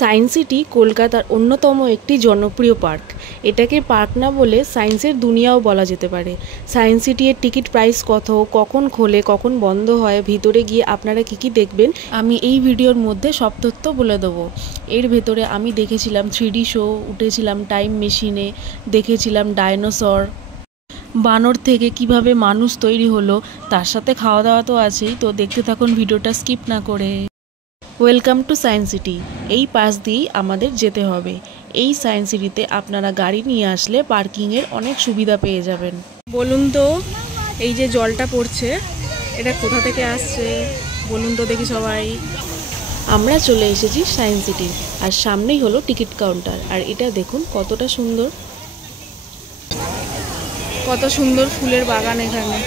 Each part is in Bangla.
সায়েন্স সিটি কলকাতার অন্যতম একটি জনপ্রিয় পার্ক। এটাকে পার্ক না বলে সায়েন্সের দুনিয়াও বলা যেতে পারে। সায়েন্স সিটি এর টিকিট প্রাইস কত, কখন খোলে, কখন বন্ধ হয়, ভিতরে গিয়ে আপনারা কি কি দেখবেন আমি এই ভিডিওর মধ্যে সব তথ্য বলে দেবো। এর ভেতরে আমি দেখেছিলাম 3D শো, উঠেছিলাম টাইম মেশিনে, দেখেছিলাম ডাইনোসর, বানর থেকে কিভাবে মানুষ তৈরি হলো, তার সাথে খাওয়া দাওয়া তো আছেই। তো দেখতে থাকুন ভিডিওটা স্কিপ না করে। Welcome to science city. এই পাশ দিয়েই আমাদের যেতে হবে। এই সায়েন্স সিটিতে আপনারা গাড়ি নিয়ে আসলে পার্কিংয়ের অনেক সুবিধা পেয়ে যাবেন। বলুন তো, এই যে জলটা পড়ছে এটা কোথা থেকে আসছে বলুন তো দেখি সবাই। আমরা চলে এসেছি সায়েন্স সিটি, আর সামনেই হলো টিকিট কাউন্টার। আর এটা দেখুন কতটা সুন্দর, কত সুন্দর ফুলের বাগান এখানে।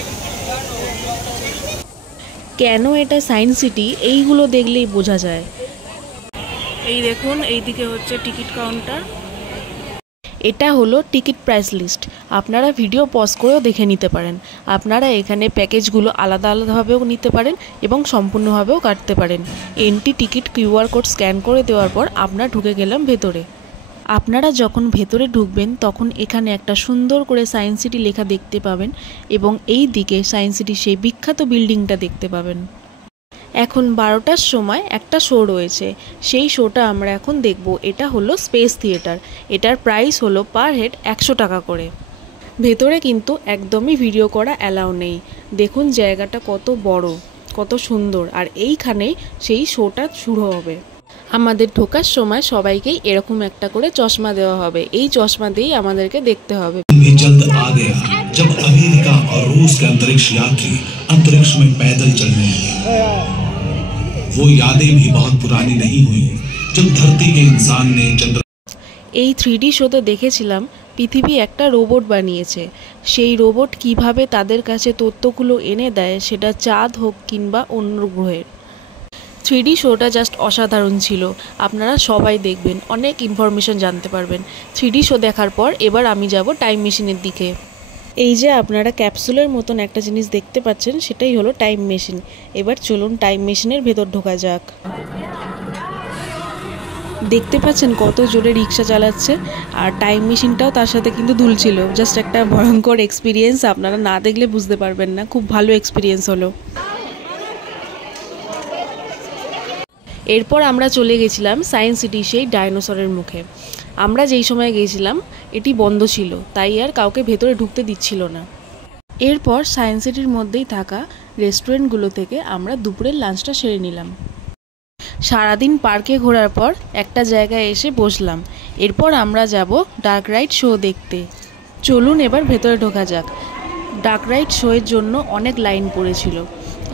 কেন এটা সায়েন্স সিটি এইগুলো দেখলেই বোঝা যায়। এই দেখুন, এইদিকে হচ্ছে টিকিট কাউন্টার। এটা হলো টিকিট প্রাইস লিস্ট। আপনারা ভিডিও পজ করেও দেখে নিতে পারেন। আপনারা এখানে প্যাকেজগুলো আলাদা আলাদাভাবেও নিতে পারেন এবং সম্পূর্ণভাবেও কাটতে পারেন। Entry ticket QR code scan করে দেওয়ার পর আমরা ঢুকে গেলাম ভেতরে। আপনারা যখন ভেতরে ঢুকবেন তখন এখানে একটা সুন্দর করে সায়েন্স সিটি লেখা দেখতে পাবেন এবং এই দিকে সায়েন্স সিটি সেই বিখ্যাত বিল্ডিংটা দেখতে পাবেন। এখন 12টার সময় একটা শো রয়েছে, সেই শোটা আমরা এখন দেখব। এটা হলো স্পেস থিয়েটার। এটার প্রাইস হলো পার হেড 100 টাকা করে। ভেতরে কিন্তু একদমই ভিডিও করা অ্যালাউ নেই। দেখুন জায়গাটা কত বড়, কত সুন্দর। আর এইখানেই সেই শোটা শুরু হবে। আমাদের ঢোকার সময় সবাইকেই এরকম একটা করে চশমা দেওয়া হবে। এই চশমা দিয়েই আমাদেরকে দেখতে হবে। जल्द आ गया जब अमेरिका और रूस के अंतरिक्ष यात्री अंतरिक्ष में पैदल चलने लगे। वो यादें भी बहुत पुरानी नहीं हुई जब धरती के इंसान ने चंद्र। এই 3D শোতে দেখেছিলাম পৃথিবী একটা রোবট বানিয়েছে। সেই রোবট কিভাবে তাদের কাছে তথ্যগুলো এনে দেয়, সেটা চাঁদ হোক কিংবা অন্য গ্রহের। 3D শোটা জাস্ট অসাধারণ ছিল। আপনারা সবাই দেখবেন, অনেক ইনফরমেশন জানতে পারবেন। 3D শো দেখার পর এবার আমি যাব টাইম মেশিনের দিকে। এই যে আপনারা ক্যাপসুলের মতন একটা জিনিস দেখতে পাচ্ছেন, সেটাই হলো টাইম মেশিন। এবার চলুন টাইম মেশিনের ভেতর ঢোকা যাক। দেখতে পাচ্ছেন কত জোরে রিক্সা চালাচ্ছে, আর টাইম মেশিনটাও তার সাথে কিন্তু দুলছিল। জাস্ট একটা ভয়ঙ্কর এক্সপিরিয়েন্স, আপনারা না দেখলে বুঝতে পারবেন না। খুব ভালো এক্সপিরিয়েন্স হলো। এরপর আমরা চলে গেছিলাম সায়েন্স সিটি সেই ডাইনোসরের মুখে। আমরা যেই সময় গিয়েছিলাম এটি বন্ধ ছিল, তাই আর কাউকে ভেতরে ঢুকতে দিচ্ছিল না। এরপর সায়েন্স সিটির মধ্যেই থাকা রেস্টুরেন্টগুলো থেকে আমরা দুপুরের লাঞ্চটা সেরে নিলাম। সারাদিন পার্কে ঘোরার পর একটা জায়গায় এসে বসলাম। এরপর আমরা যাব ডার্ক রাইড শো দেখতে। চলুন এবার ভেতরে ঢোকা যাক। ডার্ক রাইড শোয়ের জন্য অনেক লাইন পড়েছিল।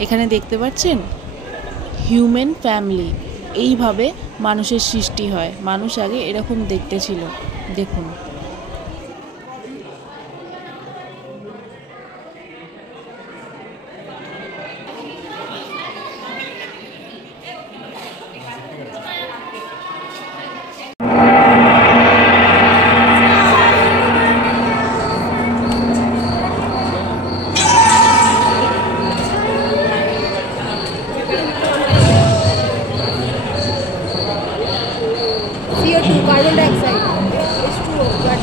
এখানে দেখতে পাচ্ছেন হিউম্যান ফ্যামিলি, এইভাবে মানুষের সৃষ্টি হয়। মানুষ আগে এরকম দেখতে ছিল, দেখুন। CO2 carbon dioxide H2O but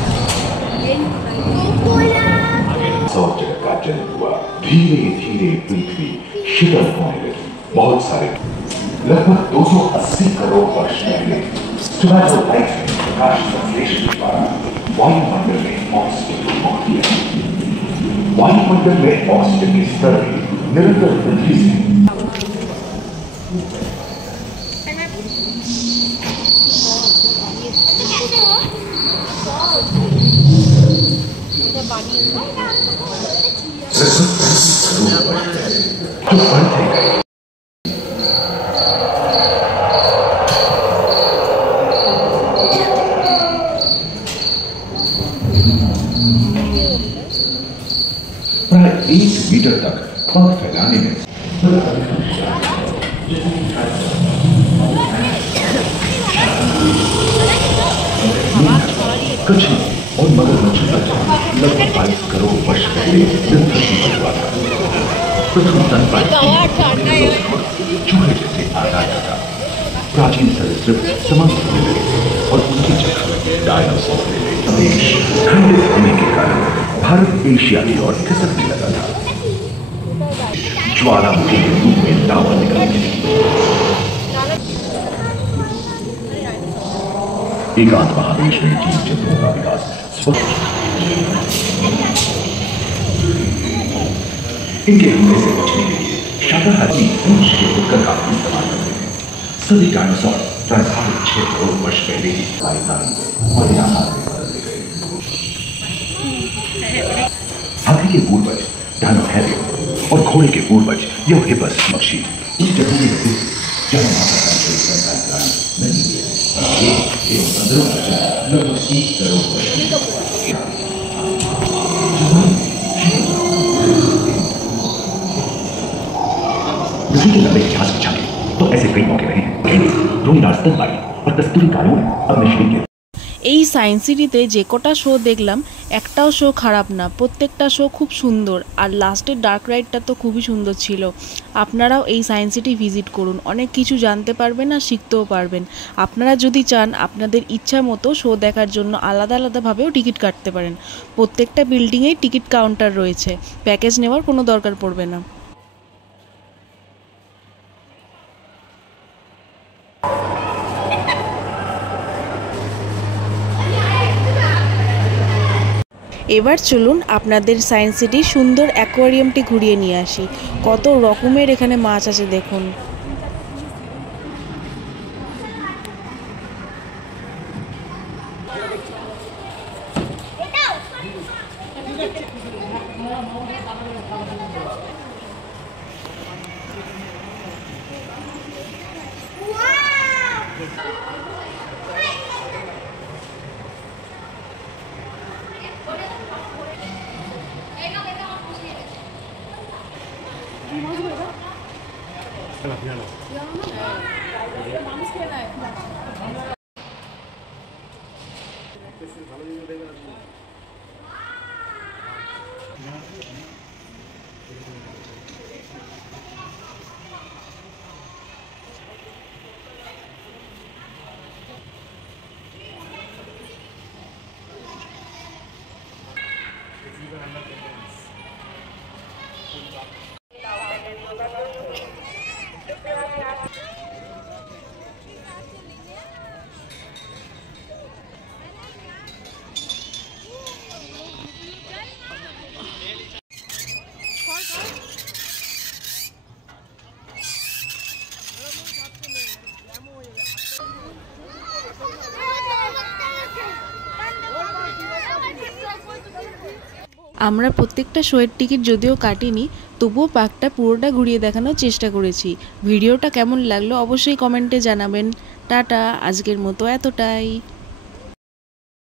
सौर का जन्म हुआ। धीरे धीरे पृथ्वी शीतल होने लगी। बहुत सारे लगभग 280 करोड़ वर्ष पहले टोमेटो लाइट में प्रकाश संश्लेषण के द्वारा वायुमंडल में ऑक्सीजन को मुक्त किया। वायुमंडल में ऑक्सीजन के स्तर में निरंतर वृद्धि से जो बढ़ते गए। प्राय 1 मीटर तक पंख फैलाने में कुछ और मगरमच्छ का जन्म लगभग 22 करोड़ वर्ष पहले हुआ था। प्रथम स्तनपायी चूहे जैसे आकार का था। प्राचीन सरीसृप समाप्त होने लगे और उनकी जगह डायनासोर ले गए। देश खंडित होने के कारण भारत एशिया की ओर खिसकने लगा था। ज्वालामुखी के रूप में लावा निकलने लगी। एकांत महादेश में जीव जंतुओं का विकास इनके हमले से बचने के लिए शाकाहारी पूंछ के उत्तर का इस्तेमाल करते हैं। सभी डायनासोर प्राय 6 करोड़ वर्ष पहले ही पाकिस्तान और आहार में बदलते गए। हाथी के पूर्वज डायनोथेरियम और घोड़े के पूर्वज यूहिपस पक्षी इन जगहों में रहते जहां माता का नहीं है। ये 15 लगभग 1 करोड़ वर्ष पृथ्वी के लंबे इतिहास में झांके तो ऐसे कई मौके रहे हैं। रोहिदास स्तनपायी और कस्तूरी कारों ने अपने शरीर के এই সায়েন্স সিটিতে যে কটা শো দেখলাম একটাও শো খারাপ না, প্রত্যেকটা শো খুব সুন্দর। আর লাস্টের ডার্ক রাইডটা তো খুবই সুন্দর ছিল। আপনারাও এই সায়েন্স সিটি ভিজিট করুন, অনেক কিছু জানতে পারবেন আর শিখতেও পারবেন। আপনারা যদি চান আপনাদের ইচ্ছা মতো শো দেখার জন্য আলাদা আলাদাভাবেও টিকিট কাটতে পারেন। প্রত্যেকটা বিল্ডিংয়েই টিকিট কাউন্টার রয়েছে, প্যাকেজ নেওয়ার কোনো দরকার পড়বে না। এবার চলুন আপনাদের সায়েন্স সিটির সুন্দর অ্যাকোয়ারিয়ামটি ঘুরিয়ে নিয়ে আসি। কত রকমের এখানে মাছ আছে দেখুন। আমরা প্রত্যেকটা শোয়ের টিকিট যদিও কাটিনি, তবুও পার্কটা পুরোটা ঘুরিয়ে দেখানোর চেষ্টা করেছি। ভিডিওটা কেমন লাগলো অবশ্যই কমেন্টে জানাবেন। টাটা, আজকের মতো এতটাই।